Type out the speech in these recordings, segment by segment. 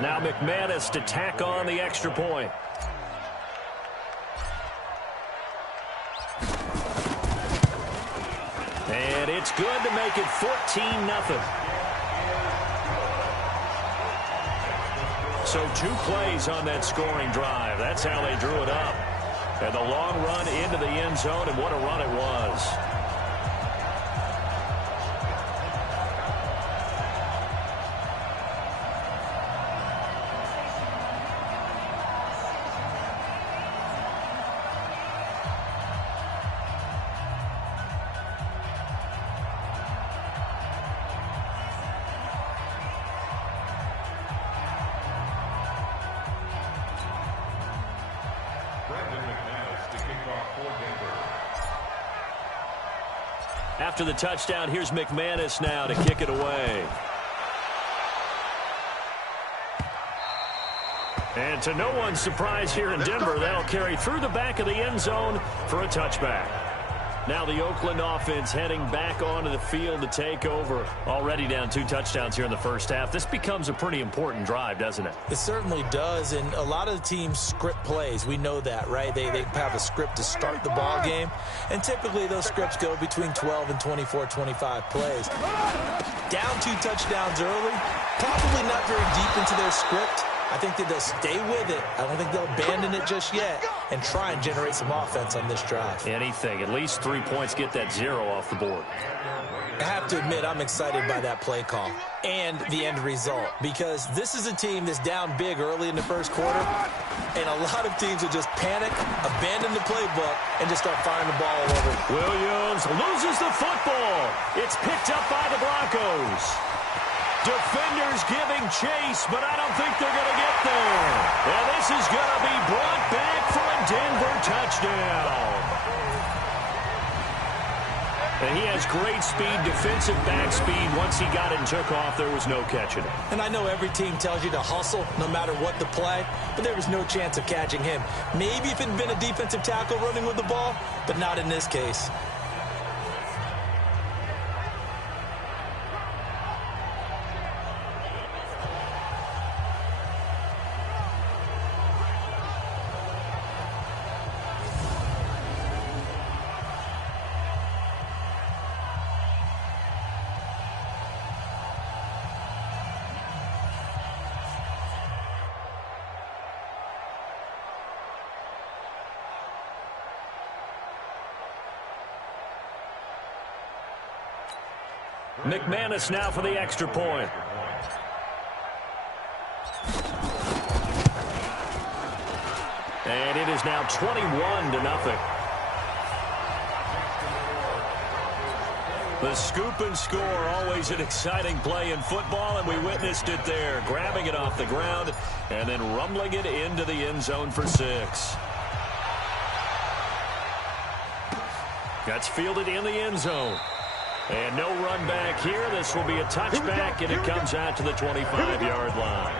Now McManus to tack on the extra point. And it's good to make it 14-0. So 2 plays on that scoring drive. That's how they drew it up. And the long run into the end zone, and what a run it was. After the touchdown, here's McManus now to kick it away. And to no one's surprise here in Denver, that'll carry through the back of the end zone for a touchback. Now the Oakland offense heading back onto the field to take over. Already down 2 touchdowns here in the first half. This becomes a pretty important drive, doesn't it? It certainly does, and a lot of the teams script plays. We know that, right? They have a script to start the ball game, and typically those scripts go between 12 and 24, 25 plays. Down 2 touchdowns early, probably not very deep into their script. I think that they'll stay with it. I don't think they'll abandon it just yet and try and generate some offense on this drive. Anything. At least 3 points, get that 0 off the board. I have to admit, I'm excited by that play call and the end result, because this is a team that's down big early in the first quarter, and a lot of teams will just panic, abandon the playbook, and just start firing the ball all over. Williams loses the football. It's picked up by the Broncos. Defenders giving chase, but I don't think they're going to get there. And this is going to be brought back for a Denver touchdown. And he has great speed, defensive back speed. Once he got it and took off, there was no catching it. And I know every team tells you to hustle no matter what the play, but there was no chance of catching him. Maybe if it had been a defensive tackle running with the ball, but not in this case. McManus now for the extra point. And it is now 21-0. The scoop and score, always an exciting play in football, and we witnessed it there. Grabbing it off the ground and then rumbling it into the end zone for 6. That's fielded in the end zone. And no run back here. This will be a touchback, and it comes out to the 25-yard line.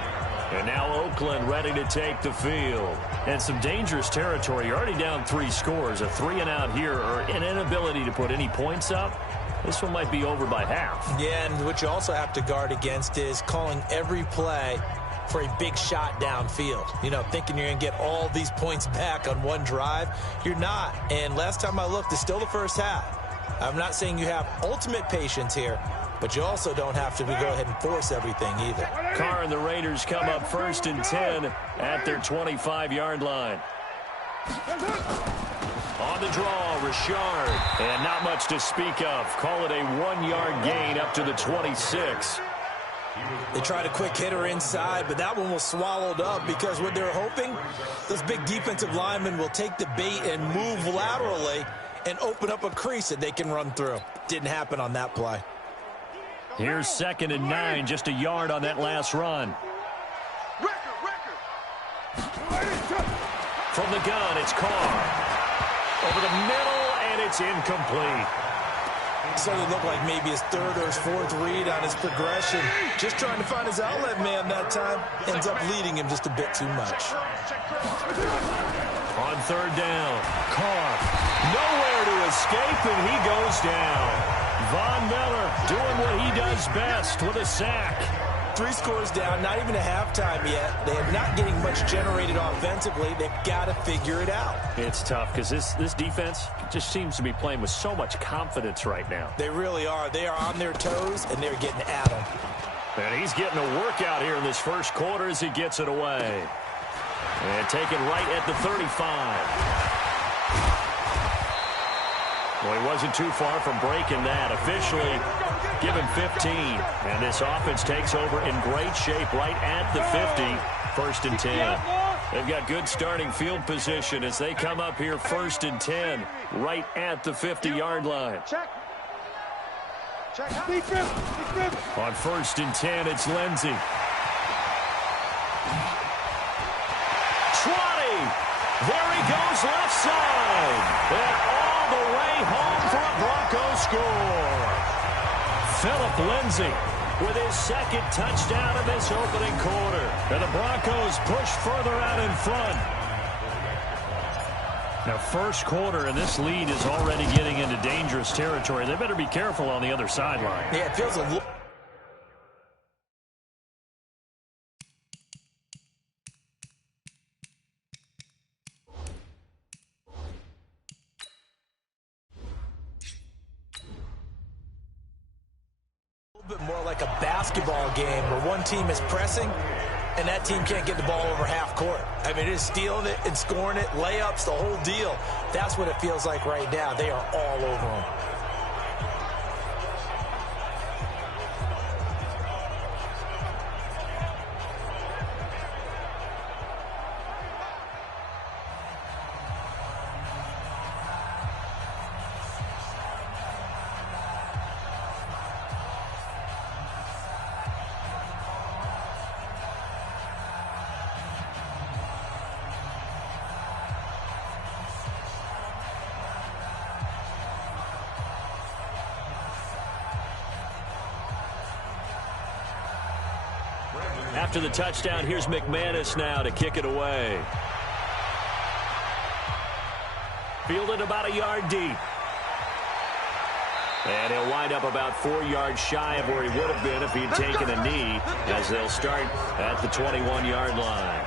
And now Oakland ready to take the field. And some dangerous territory. You're already down 3 scores. A 3-and-out here, or an inability to put any points up. This one might be over by half. Yeah, and what you also have to guard against is calling every play for a big shot downfield. You know, thinking you're going to get all these points back on one drive. You're not. And last time I looked, it's still the first half. I'm not saying you have ultimate patience here, but you also don't have to go ahead and force everything either. Carr and the Raiders come up 1st and 10 at their 25-yard line. On the draw, Richard. And not much to speak of. Call it a 1-yard gain up to the 26. They tried a quick hitter inside, but that one was swallowed up because what they're hoping, those big defensive linemen will take the bait and move laterally and open up a crease that they can run through. Didn't happen on that play. Here's 2nd and 9, just a yard on that last run. From the gun, it's Carr. Over the middle, and it's incomplete. So it looked like maybe his 3rd or his 4th read on his progression. Just trying to find his outlet man that time. Ends up leading him just a bit too much. On 3rd down, Carr nowhere to escape, and he goes down. Von Miller doing what he does best with a sack. 3 scores down, not even a halftime yet. They're not getting much generated offensively. They've got to figure it out. It's tough because this defense just seems to be playing with so much confidence right now. They really are. They are on their toes, and they're getting at them. And he's getting a workout here in this first quarter as he gets it away. And taken right at the 35. Well, he wasn't too far from breaking that. Officially given 15. And this offense takes over in great shape right at the 50. First and 10. They've got good starting field position as they come up here first and 10 right at the 50-yard line. On first and 10, it's Lindsey. 20. There he goes left side. And all the way home for a Broncos score. Phillip Lindsay with his second touchdown in this opening quarter. And the Broncos push further out in front. Now, first quarter, and this lead is already getting into dangerous territory. They better be careful on the other sideline. Yeah, it feels a little... bit more like a basketball game where one team is pressing and that team can't get the ball over half court. I mean, it is stealing it and scoring it, layups, the whole deal. That's what it feels like right now. They are all over them. After the touchdown, here's McManus now to kick it away. Fielded about a yard deep. And he'll wind up about 4 yards shy of where he would have been if he had taken a knee, as they'll start at the 21-yard line.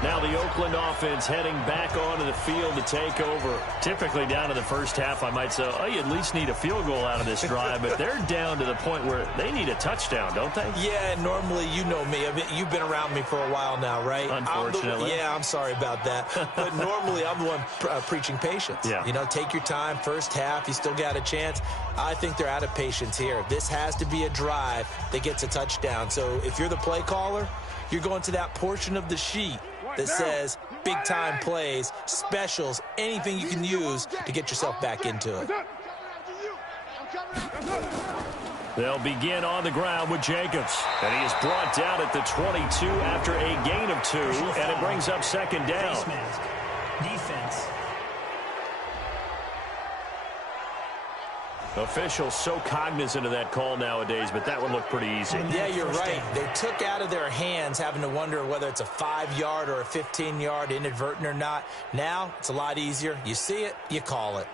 Now the Oakland offense heading back onto the field to take over. Typically down to the first half, I might say, oh, you at least need a field goal out of this drive, but they're down to the point where they need a touchdown, don't they? Yeah, normally, you know me. I mean, you've been around me for a while now, right? Unfortunately. I'm sorry about that. But normally, I'm the one preaching patience. Yeah. You know, take your time. First half, you still got a chance. I think they're out of patience here. This has to be a drive that gets a touchdown. So if you're the play caller, you're going to that portion of the sheet that says big-time plays, specials, anything you can use to get yourself back into it. They'll begin on the ground with Jacobs. And he is brought down at the 22 after a gain of 2, and it brings up second down. Defense. Officials so cognizant of that call nowadays, but that one looked pretty easy. Yeah, you're right. They took out of their hands having to wonder whether it's a 5-yard or a 15-yard inadvertent or not. Now, it's a lot easier. You see it, you call it.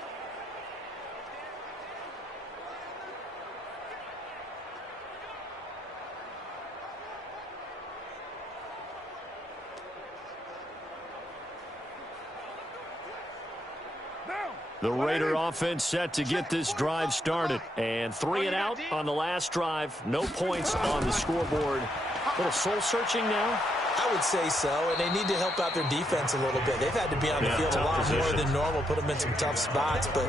The Raider offense set to get this drive started. And 3 and out on the last drive. No points on the scoreboard. A little soul-searching now? I would say so, and they need to help out their defense a little bit. They've had to be on the field a lot more than normal, put them in some tough spots. But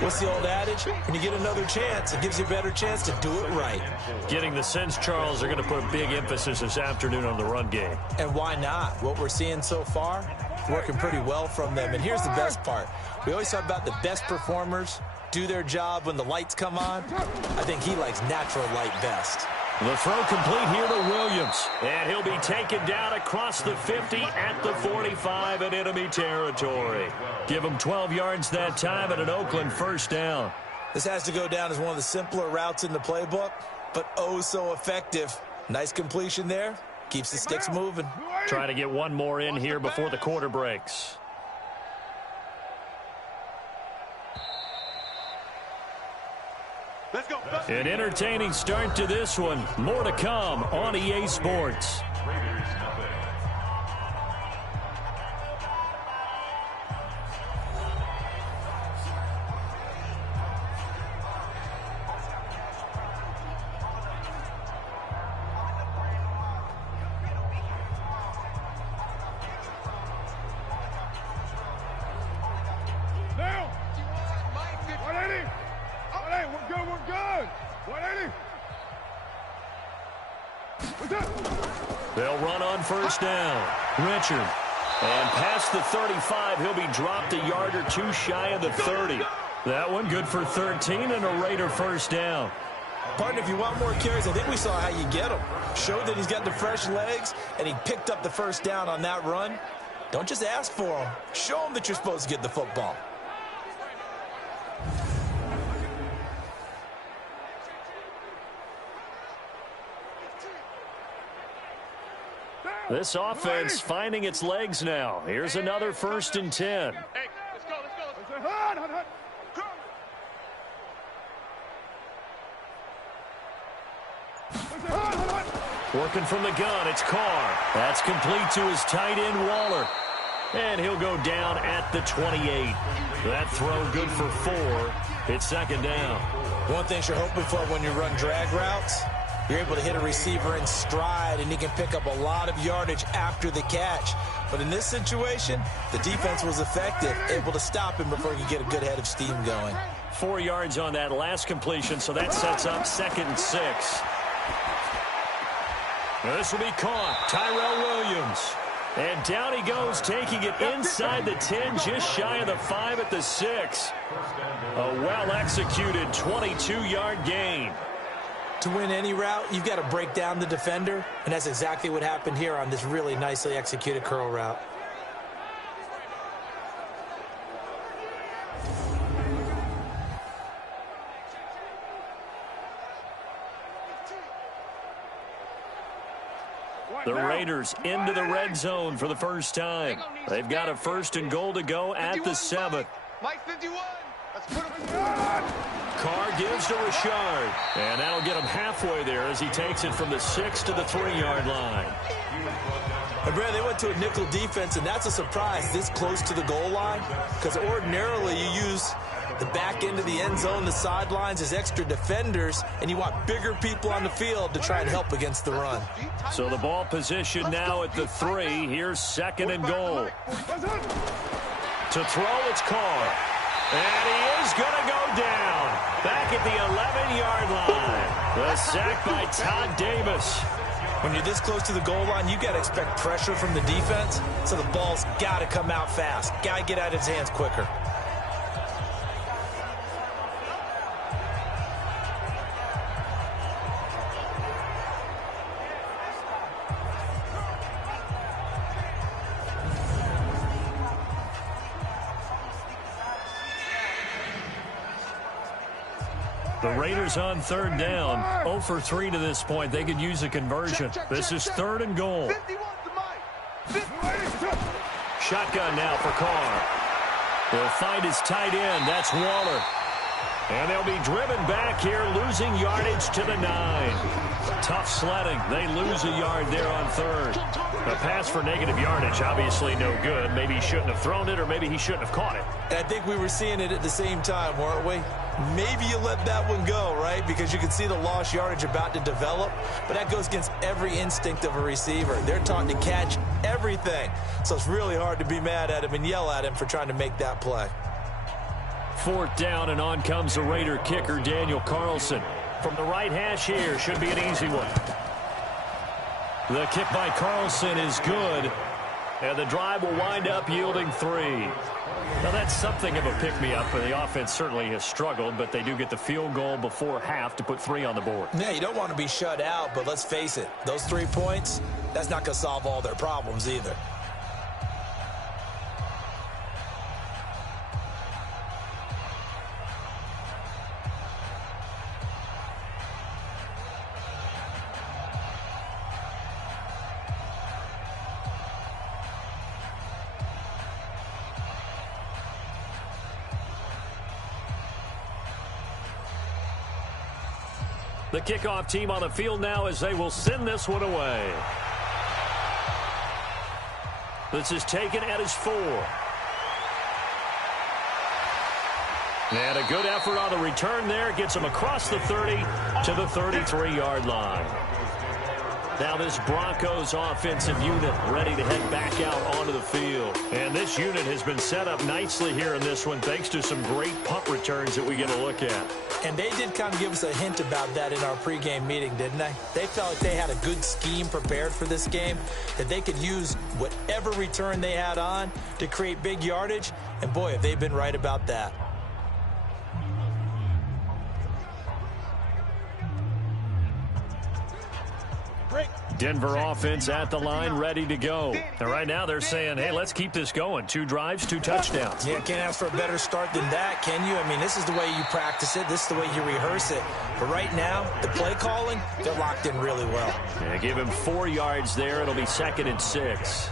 what's the old adage? When you get another chance, it gives you a better chance to do it right. Getting the sense, Charles, they're going to put a big emphasis this afternoon on the run game. And why not? What we're seeing so far, working pretty well from them. And here's the best part. We always talk about the best performers do their job when the lights come on. I think he likes natural light best. The throw complete here to Williams. And he'll be taken down across the 50 at the 45 in enemy territory. Give him 12 yards that time and an Oakland first down. This has to go down as one of the simpler routes in the playbook, but oh so effective. Nice completion there. Keeps the sticks moving. Trying to get one more in here before the quarter breaks. An entertaining start to this one. More to come on EA Sports. They'll run on first down. Richard. And past the 35, he'll be dropped a yard or two shy of the 30. That one good for 13 and a Raider first down. Partner, if you want more carries, I think we saw how you get him. Showed that he's got the fresh legs, and he picked up the first down on that run. Don't just ask for him. Show him that you're supposed to get the football. This offense finding its legs now. Here's another 1st and 10. Hey, let's go. Working from the gun, it's Carr. That's complete to his tight end, Waller. And he'll go down at the 28. That throw good for 4. It's 2nd down. One thing you're hoping for when you run drag routes, you're able to hit a receiver in stride, and he can pick up a lot of yardage after the catch. But in this situation, the defense was effective, able to stop him before he could get a good head of steam going. 4 yards on that last completion, so that sets up 2nd and 6. This will be caught. Tyrell Williams. And down he goes, taking it inside the 10, just shy of the 5 at the 6. A well-executed 22-yard gain. To win any route, you've got to break down the defender, and that's exactly what happened here on this really nicely executed curl route. The Raiders into the red zone for the first time. They've got a 1st and goal to go at the 7. Mike 51. Let's put him. Carr gives to Richard. And that'll get him halfway there as he takes it from the 6 to the 3-yard line. And Brad, they went to a nickel defense, and that's a surprise this close to the goal line, because ordinarily you use the back end of the end zone, the sidelines as extra defenders, and you want bigger people on the field to try and help against the run. So the ball position now at the 3. Here's 2nd and goal. To throw, it's Carr. And he is going to go down. Back at the 11-yard line. The sack by Todd Davis. When you're this close to the goal line, you got to expect pressure from the defense, so the ball's got to come out fast. Got to get out of his hands quicker. The Raiders on 3rd down. 0 for 3 to this point. They could use a conversion. This is 3rd and goal. Shotgun now for Carr. He'll find his tight end. That's Waller. And they'll be driven back here, losing yardage to the 9. Tough sledding. They lose a yard there on 3rd. A pass for negative yardage, obviously no good. Maybe he shouldn't have thrown it, or maybe he shouldn't have caught it. And I think we were seeing it at the same time, weren't we? Maybe you let that one go, right? Because you can see the lost yardage about to develop. But that goes against every instinct of a receiver. They're taught to catch everything. So it's really hard to be mad at him and yell at him for trying to make that play. 4th down, and on comes the Raider kicker, Daniel Carlson. From the right hash here, should be an easy one. The kick by Carlson is good, and the drive will wind up yielding 3. Now, that's something of a pick-me-up, and the offense certainly has struggled, but they do get the field goal before half to put 3 on the board. Yeah, you don't want to be shut out, but let's face it, those 3 points, that's not going to solve all their problems either. The kickoff team on the field now as they will send this one away. This is taken at his 4. And a good effort on the return there. Gets him across the 30 to the 33-yard line. Now this Broncos offensive unit ready to head back out onto the field. And this unit has been set up nicely here in this one thanks to some great punt returns that we get a look at. And they did kind of give us a hint about that in our pregame meeting, didn't they? They felt like they had a good scheme prepared for this game, that they could use whatever return they had on to create big yardage. And boy, have they been right about that. Denver offense at the line, ready to go. And right now they're saying, hey, let's keep this going. 2 drives, 2 touchdowns. Yeah, can't ask for a better start than that, can you? I mean, this is the way you practice it. This is the way you rehearse it. But right now, the play calling, they're locked in really well. Yeah, give him 4 yards there. It'll be 2nd and 6.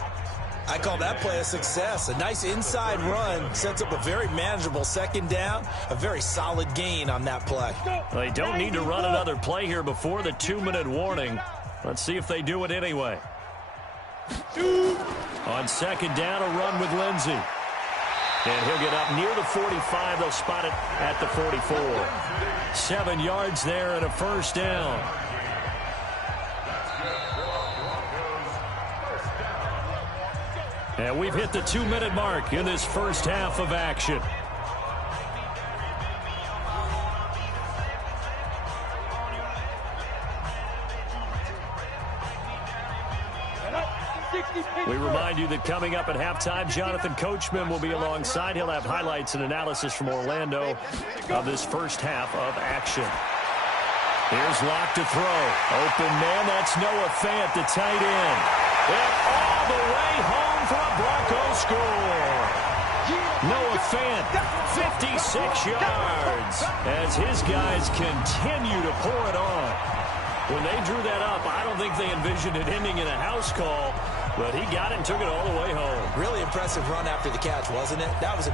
I call that play a success. A nice inside run sets up a very manageable 2nd down, a very solid gain on that play. They don't need to run another play here before the 2-minute warning. Let's see if they do it anyway. On 2nd down, a run with Lindsey. And he'll get up near the 45. They'll spot it at the 44. 7 yards there and a 1st down. And we've hit the 2-minute mark in this first half of action. We remind you that coming up at halftime, Jonathan Coachman will be alongside. He'll have highlights and analysis from Orlando of this first half of action. Here's Locke to throw. Open man, that's Noah Fant, the tight end. And all the way home for a Broncos score. Noah Fant, 56 yards, as his guys continue to pour it on. When they drew that up, I don't think they envisioned it ending in a house call, but he got it and took it all the way home. Really impressive run after the catch, wasn't it? That was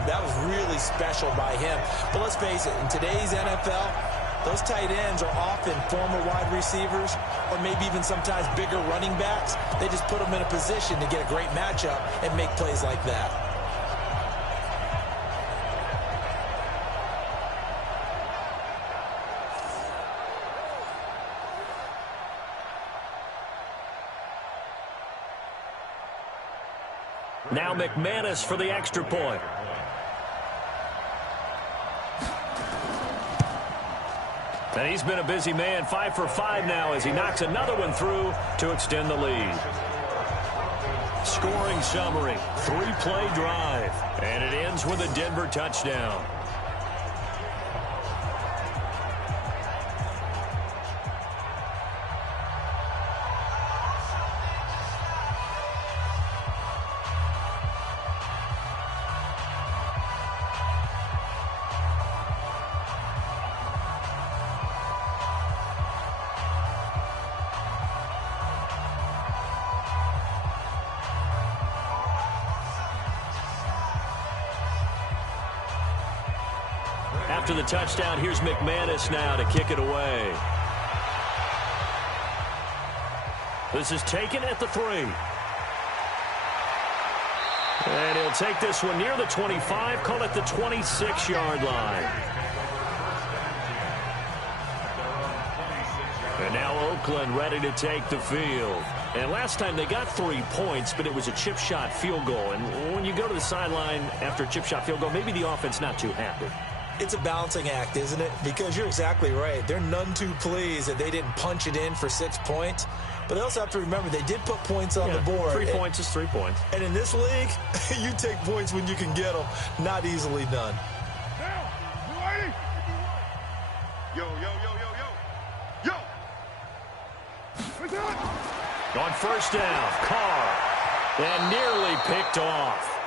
really special by him. But let's face it, in today's NFL, those tight ends are often former wide receivers or maybe even sometimes bigger running backs. They just put them in a position to get a great matchup and make plays like that. Now McManus for the extra point. And he's been a busy man, 5 for 5 now as he knocks another one through to extend the lead. Scoring summary, 3-play drive, and it ends with a Denver touchdown. After the touchdown, here's McManus now to kick it away. This is taken at the 3. And he'll take this one near the 25, call it the 26-yard line. And now Oakland ready to take the field. And last time they got 3 points, but it was a chip shot field goal. And when you go to the sideline after a chip shot field goal, maybe the offense not too happy. It's a balancing act, isn't it? Because you're exactly right. They're none too pleased that they didn't punch it in for 6 points. But they also have to remember they did put points on the board. 3 points is 3 points. And in this league, you take points when you can get them. Not easily done. Yo, yo, yo, yo, yo. Yo. On 1st down, Carr. And nearly picked off.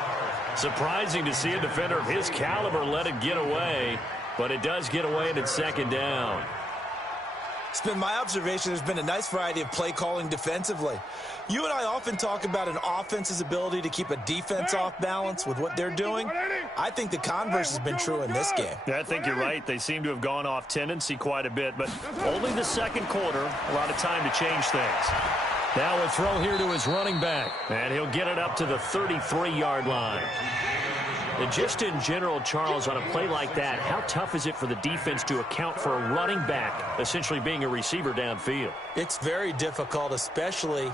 Surprising to see a defender of his caliber let it get away, but it does get away and it's 2nd down. It's been my observation there's been a nice variety of play calling defensively. You and I often talk about an offense's ability to keep a defense off balance with what they're doing. I think the converse has been true in this game. Yeah, I think you're right. They seem to have gone off tendency quite a bit, but only the second quarter, a lot of time to change things. Now a throw here to his running back, and he'll get it up to the 33-yard line. And just in general, Charles, on a play like that, how tough is it for the defense to account for a running back essentially being a receiver downfield? It's very difficult, especially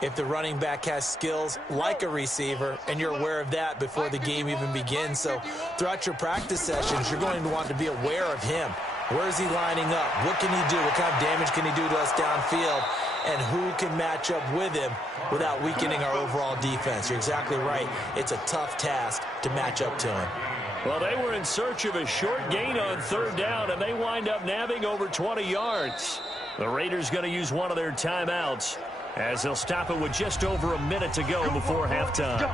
if the running back has skills like a receiver, and you're aware of that before the game even begins. So throughout your practice sessions, you're going to want to be aware of him. Where is he lining up? What can he do? What kind of damage can he do to us downfield? And who can match up with him without weakening our overall defense? You're exactly right. It's a tough task to match up to him. Well, they were in search of a short gain on third down, and they wind up nabbing over 20 yards. The Raiders going to use one of their timeouts as they'll stop it with just over a minute to go before halftime.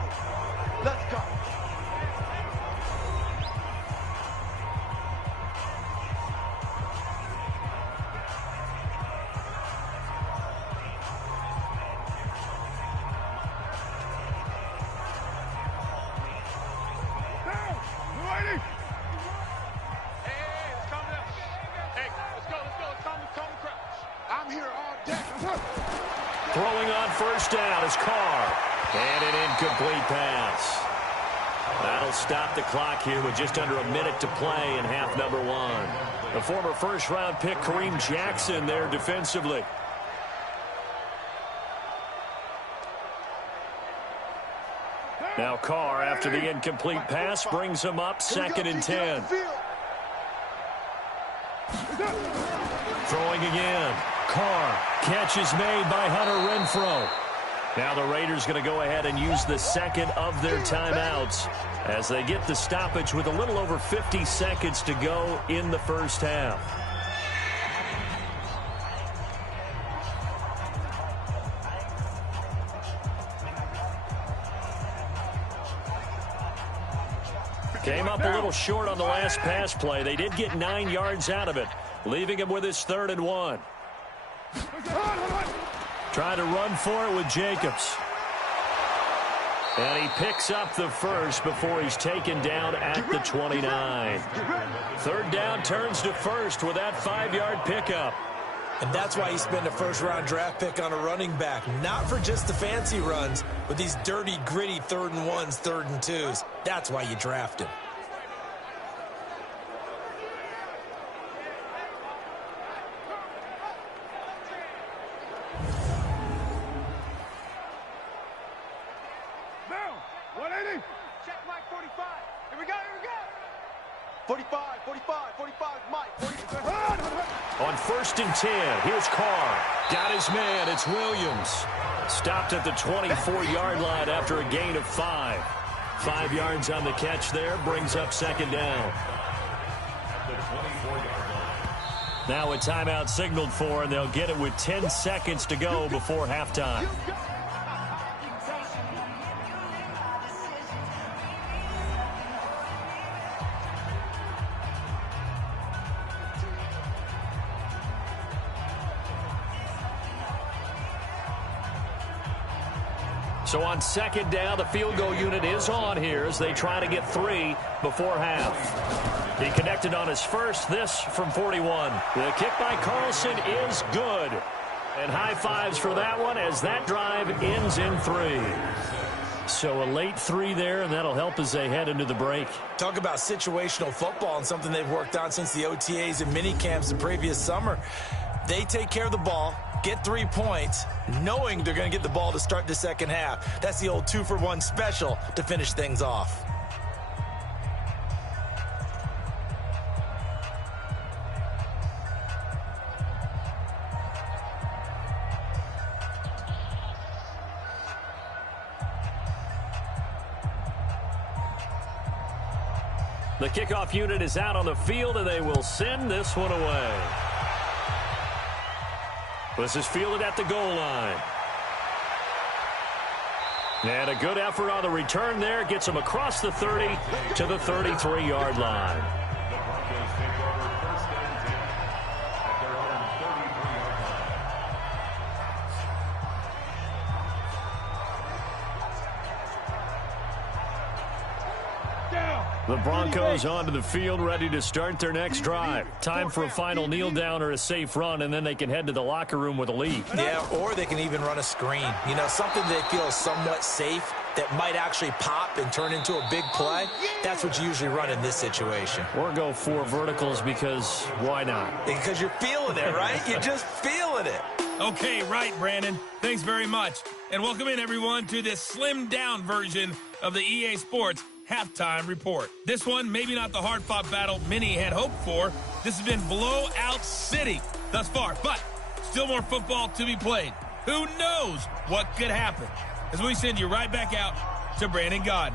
Let's go. Throwing on first down is Carr. And an incomplete pass. That'll stop the clock here with just under a minute to play in half number one. The former first-round pick Kareem Jackson there defensively. Now Carr, after the incomplete pass, brings him up 2nd and 10. Throwing again. Carr, catch is made by Hunter Renfrow. Now the Raiders going to go ahead and use the second of their timeouts as they get the stoppage with a little over 50 seconds to go in the first half. Came up a little short on the last pass play. They did get 9 yards out of it, leaving him with his 3rd and 1. Trying to run for it with Jacobs. And he picks up the first before he's taken down at the 29. 3rd down turns to first with that 5-yard pickup. And that's why you spend a first-round draft pick on a running back. Not for just the fancy runs, but these dirty, gritty 3rd and 1s, 3rd and 2s. That's why you draft him. Now, 180. Check Mike 45. Here we go, 45, Mike. 45. On 1st and 10, here's Carr. Got his man, it's Williams. Stopped at the 24-yard line after a gain of 5. 5 yards on the catch there, brings up 2nd down. Now a timeout signaled for, and they'll get it with 10 seconds to go before halftime. So on 2nd down, the field goal unit is on here as they try to get 3 before half. He connected on his first, this from 41. The kick by Carlson is good. And high fives for that one as that drive ends in 3. So a late 3 there, and that'll help as they head into the break. Talk about situational football and something they've worked on since the OTAs and mini camps the previous summer. They take care of the ball, get 3 points, knowing they're going to get the ball to start the second half. That's the old 2-for-1 special to finish things off. The kickoff unit is out on the field, and they will send this one away. This is fielded at the goal line. And a good effort on the return there. Gets him across the 30 to the 33-yard line. The Broncos onto the field, ready to start their next drive. Time for a final kneel down or a safe run, and then they can head to the locker room with a lead. Yeah, or they can even run a screen. You know, something they feel somewhat safe that might actually pop and turn into a big play. That's what you usually run in this situation. Or go 4 verticals because why not? Because you're feeling it, right? You're just feeling it. Okay, right, Brandon. Thanks very much. And welcome in, everyone, to this slimmed-down version of the EA Sports Halftime Report. This one, maybe not the hard-fought battle many had hoped for. This has been blowout city thus far, but still more football to be played. Who knows what could happen? As we send you right back out to Brandon Gaudin.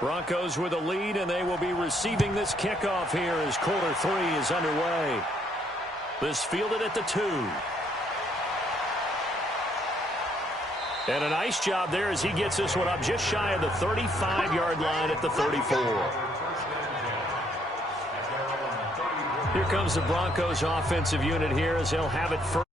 Broncos with a lead, and they will be receiving this kickoff here as quarter 3 is underway. This fielded at the 2. And a nice job there as he gets this one up just shy of the 35-yard line at the 34. Here comes the Broncos offensive unit here as they'll have it first.